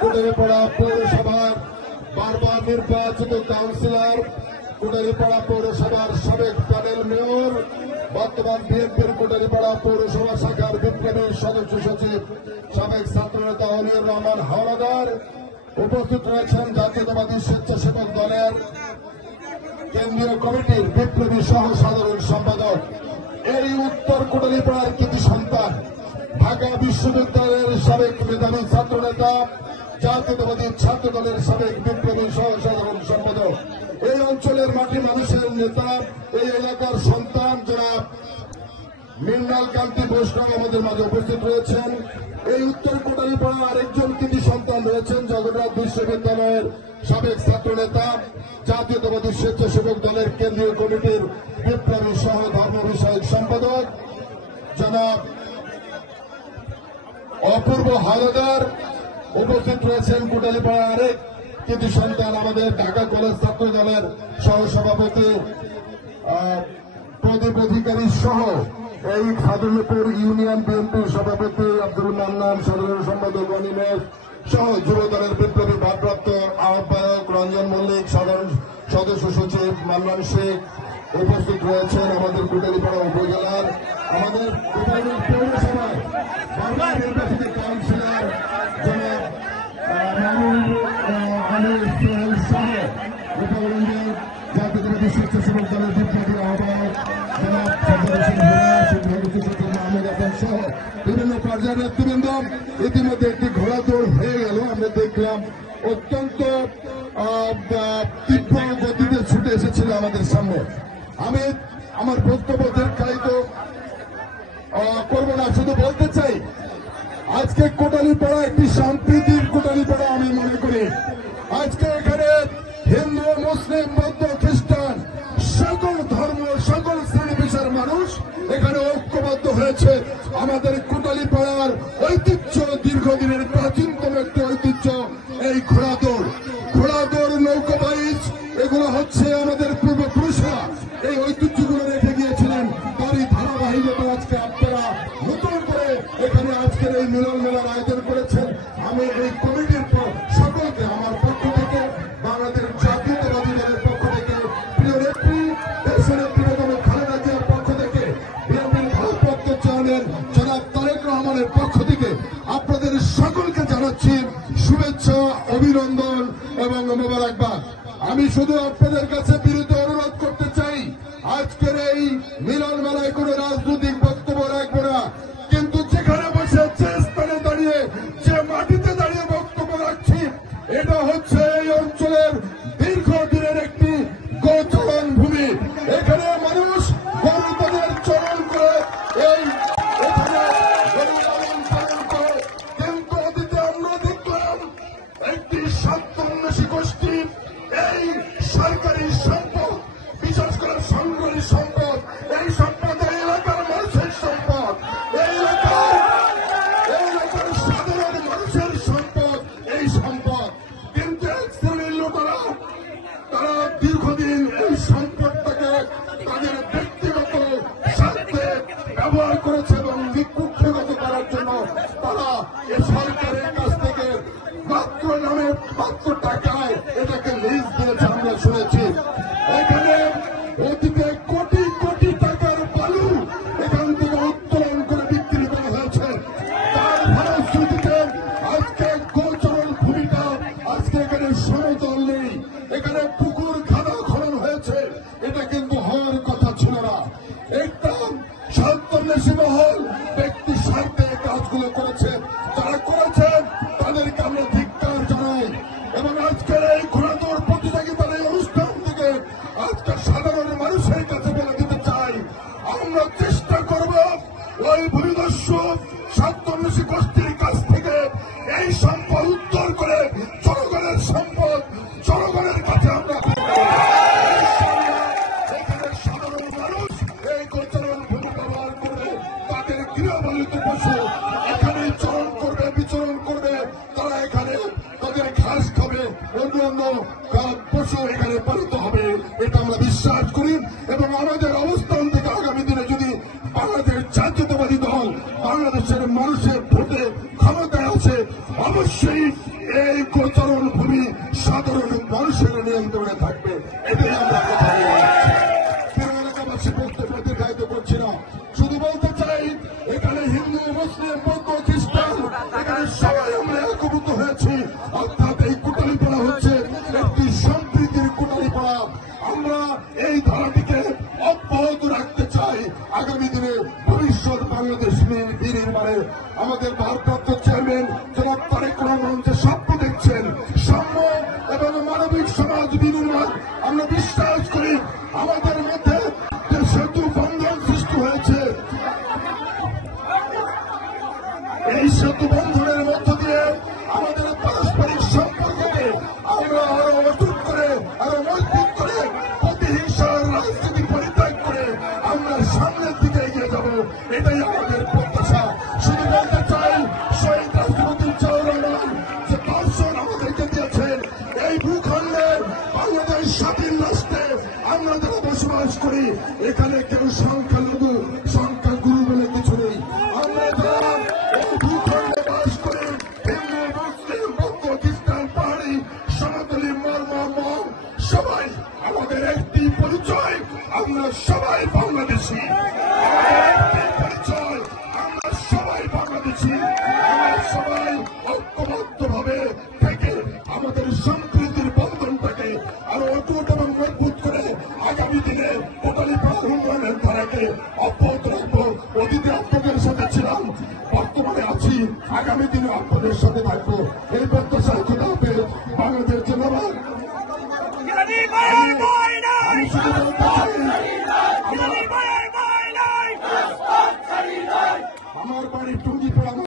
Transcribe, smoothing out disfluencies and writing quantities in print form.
কোটালীপাড়া পৌরসভার বারবার নির্বাচিত কাউন্সিলর, কোটালীপাড়া পৌরসভার সাবেক প্যানেল মেয়র, বর্তমান বিএনপির কোটালীপাড়া পৌরসভা শাখার বিপ্লবী সদস্য সচিব, সাবেক ছাত্রনেতা অলিউর রহমান হাওলাদার, উপস্থিত রয়েছেন জাতীয়তাবাদী স্বেচ্ছাসেবক দলের কেন্দ্রীয় কমিটির বিপ্লবী সহ সাধারণ সম্পাদক, এই উত্তর কোটালীপাড়ার কৃতি সন্তান, ঢাকা বিশ্ববিদ্যালয়ের সাবেক মেধাবী ছাত্রনেতা, জাতীয়তাবাদী ছাত্র দলের সাবেক বিপ্লবী সহ সাধারণ সম্পাদক, এই অঞ্চলের মাটি মানুষের নেতা, এই এলাকার সন্তান জনাব মৃণাল কান্তি বৈষ্ণব আমাদের মাঝে উপস্থিত রয়েছেন। এই উত্তর কোটালীপাড়ার আরেকজন কৃতি সন্তান রয়েছেন জগন্নাথ বিশ্ববিদ্যালয়ের সাবেক ছাত্রনেতা, জাতীয়তাবাদী স্বেচ্ছাসেবক দলের কেন্দ্রীয় কমিটির বিপ্লবী সহ ধর্ম বিষয়ক সম্পাদক জনাব অপূর্ব হাওলাদার। উপস্থিত রয়েছেন কোটালীপাড়ার আরেক কৃতি সন্তান আমাদের ঢাকা কলেজ ছাত্র দলের সহসভাপতি প্রদীপ অধিকারী সহ এই খাদুল্লাপুর ইউনিয়ন বিএনপির সভাপতি আব্দুল মান্নান, সাধারণ সম্পাদক অনিমেষ সহ যুব দলের বিপ্লবী ভারপ্রাপ্ত আহ্বায়ক রঞ্জন মল্লিক, সাধারণ সদস্য সচিব মান্নান শেখ। উপস্থিত রয়েছেন আমাদের কোটালীপাড়া উপজেলার, আমাদের পৌরসভার নির্বাচিত কাউন্সিলর জনাব সহ গোপালগঞ্জের জাতীয়তাবাদী স্বেচ্ছাসেবক দলের বিপ্লবী আহ্বায়ক জনাব মাহমুদ আহমেদ সহ বিভিন্ন পর্যায়ের নেতৃবৃন্দ। ইতিমধ্যে একটি ঘোড়াদৌড় হয়ে গেল, আমরা দেখলাম অত্যন্ত তীব্র গতিতে ছুটে এসেছিল আমাদের সামনে। আমি আমার বক্তব্য দীর্ঘায়িত করবো না, শুধু বলতে চাই আজকে কোটালীপাড়া একটি সম্প্রীতির কোটালীপাড়া আমি মনে করি। আজকে এখানে হিন্দু, মুসলিম, বৌদ্ধ, খ্রিস্টান সকল ধর্ম, সকল শ্রেণী পেশার মানুষ এখানে ঐক্যবদ্ধ হয়েছে। আমাদের কোটালীপাড়ার ঐতিহ্য, দীর্ঘদিনের প্রাচীনতম একটি ঐতিহ্য এই ঘোড়াদৌড়, নৌকাবাইজ, এগুলো হচ্ছে আমাদের পূর্বপুরুষরা এই ঐতিহ্যগুলো রেখে গিয়েছিলেন। তারই ধারাবাহিকতা আজকে আপনারা নতুন করে এখানে আজকের এই মিলন মেলার আয়োজন করেছেন। আমি এই কমিটির সকলকে আমার পক্ষ থেকে, বাংলাদেশ জাতীয়তাবাদী দলের পক্ষ থেকে, প্রিয় নেত্রী দেশের প্রিয়তম খালেদা জিয়ার পক্ষ থেকে, বিএনপির ভারপ্রাপ্ত চেয়ারম্যান জনাব তারেক রহমানের পক্ষ থেকে আপনাদের সকলকে জানাচ্ছি শুভেচ্ছা, অভিনন্দন এবং মোবারকবাদ। আমি শুধু আপনাদের কাছে বিরুদ্ধে অনুরোধ করতে চাই, আজকের এই মিলন মেলায় কোনো রাজনৈতিক বক্তব্য রাখবো না, কিন্তু যেখানে বসে, যে স্থানে দাঁড়িয়ে, যে মাটিতে দাঁড়িয়ে বক্তব্য রাখছি, এটা হচ্ছে এই অঞ্চলের দীর্ঘদিনের একটি গোচরণ ভূমি। এখানে মানুষ গরু তাদের চরণ করে কিন্তু অতীতে আমরা দেখলাম একটি স্বার্থান্বেষী গোষ্ঠী এই সরকারি সম্পদ, বিশেষ করে সংগ্রহী সম্পদ, এই সম্পদ এই এলাকার মানুষের সম্পদ, এই এলাকার সাধারণ মানুষের সম্পদ, এই সম্পদ। কিন্তু এক শ্রেণীর লোকেরা তারা দীর্ঘদিন এই সম্পদটাকে তাদের ব্যক্তিগত স্বার্থে ব্যবহার করেছে এবং কুক্ষিগত করার জন্য তারা এই সরকারের কাছ থেকে মাত্র নামে মাত্র টাকায় এটাকে লিজ দিয়েছে, আমরা শুনেছি। এখানে অতীতে কোটি কোটি টাকার বালু এখান থেকে উত্তোলন করে বিক্রি করা হয়েছে। তার ফলশ্রুতিতে আজকে গোচরণ ভূমিটা, আজকে এখানে সমতল নেই, এখানে পুকুর খাদা খনন হয়েছে। এটা কিন্তু হওয়ার কথা ছিল না। একটা স্বার্থান্বেষী মহল ব্যক্তি স্বার্থে কাজগুলো করেছে, যারা করেছেন তাদেরকে আমরা ধিক্কার জানাই। এবং আজকের এই ঘোড়াদৌড় প্রতিযোগিতার এই অনুষ্ঠান থেকে আজকে সাধারণ মানুষের কাছে বলে দিতে চাই, আমরা চেষ্টা করব ওই ভূমিদস্যু স্বার্থান্বেষী গোষ্ঠীর কাছ থেকে এই সম্পদ উদ্ধার করে জনগণের সম্পদ জনগণের কাছে আমরা সাধারণ মানুষ এই গোচরণ ভূমি ব্যবহার করবে, তাদের গৃহপালিত পশু এখানে চরণ করবে, বিচরণ করবে, তারা এখানে তাদের ঘাস খাবে, অন্যান্য পশু এখানে পালিত হবে, এটা আমরা বিশ্বাস করি। এবং আমাদের অবস্থান থেকে আগামী দিনে যদি বাংলাদেশ জাতীয়তাবাদী দল বাংলাদেশের মানুষের ভোটে ক্ষমতায় আছে, অবশ্যই এই গোচরণ ভূমি সাধারণ মানুষের নিয়ন্ত্রণে থাকবে। এটাই আমরা কথা বলে যাচ্ছি। এলাকাবাসী বক্তব্য দীর্ঘায়িত করছি না, শুধু বলতে চাই এখানে হিন্দু, মুসলিম, বৌদ্ধ, খ্রিস্টান এখানে সবাই আমরা একভূত হয়েছি। অর্থাৎ এই কোটালীপাড়া হচ্ছে একটি সম্প্রীতির কোটালীপাড়া। আমরা এই ধারাটিকে অব্যাহত রাখতে চাই। আগামী দিনে ভবিষ্যৎ বাংলাদেশ বিনির্মাণে আমাদের ভারপ্রাপ্ত চেয়ারম্যান জনাব তারেক রহমান যে স্বপ্ন দেখছেন সাম্য এবং মানবিক সমাজ বিনির্মাণ, আমরা বিশ্বাস করি আমাদের মধ্যে যে সেতু বন্ধন সৃষ্টি হয়েছে, এই সেতু বন্ধনের মধ্য দিয়ে আমাদের পারস্পরিক সম্পর্ককে আমরা আরো অটুট করে, আরো মজবুত করে, প্রতিহিংসার রাজনীতি পরিত্যাগ করে আমরা সামনের দিকে এগিয়ে যাব। এটাই আমাদের প্রত্যাশা। শুধু বলতে চাই শহীদ রাষ্ট্রপতি জিয়াউর রহমান যে দর্শন আমাদেরকে দিয়েছেন, এই ভূখণ্ডে বাংলাদেশ স্বাধীন রাষ্ট্রে আমরা যারা বসবাস করি এখানে কেউ সংখ্যালঘু সংখ্যাগুরু বলে কিছু নেই। আমরা যারা এই ভূখণ্ডে বাস করি হিন্দু, মুসলিম, বৌদ্ধ, খ্রিস্টান, পাহাড়ি, সনাতনী, মর্মম সবাই আমাদের একটি পরিচয়, আমরা সবাই বাংলাদেশি। একটি পরিচয়, আমরা সবাই বাংলাদেশি। আমরা সবাই ঐক্যবদ্ধ ভাবে থেকে আমাদের সম্প্রীতির বন্ধনটাকে আরো অটুট এবং মজবুত করে আগামী দিনে কোটালীপাড়া উন্নয়নের ধারাকে অব্যাহত রাখবো। অতীতে আপনাদের সাথে ছিলাম, বর্তমানে আছি, আগামী দিনে আপনাদের সাথে থাকবো। এই প্রত্যাশায় খোদা হাফেজ। বাংলাদেশ জিন্দাবাদ। আমি শুধু বলতে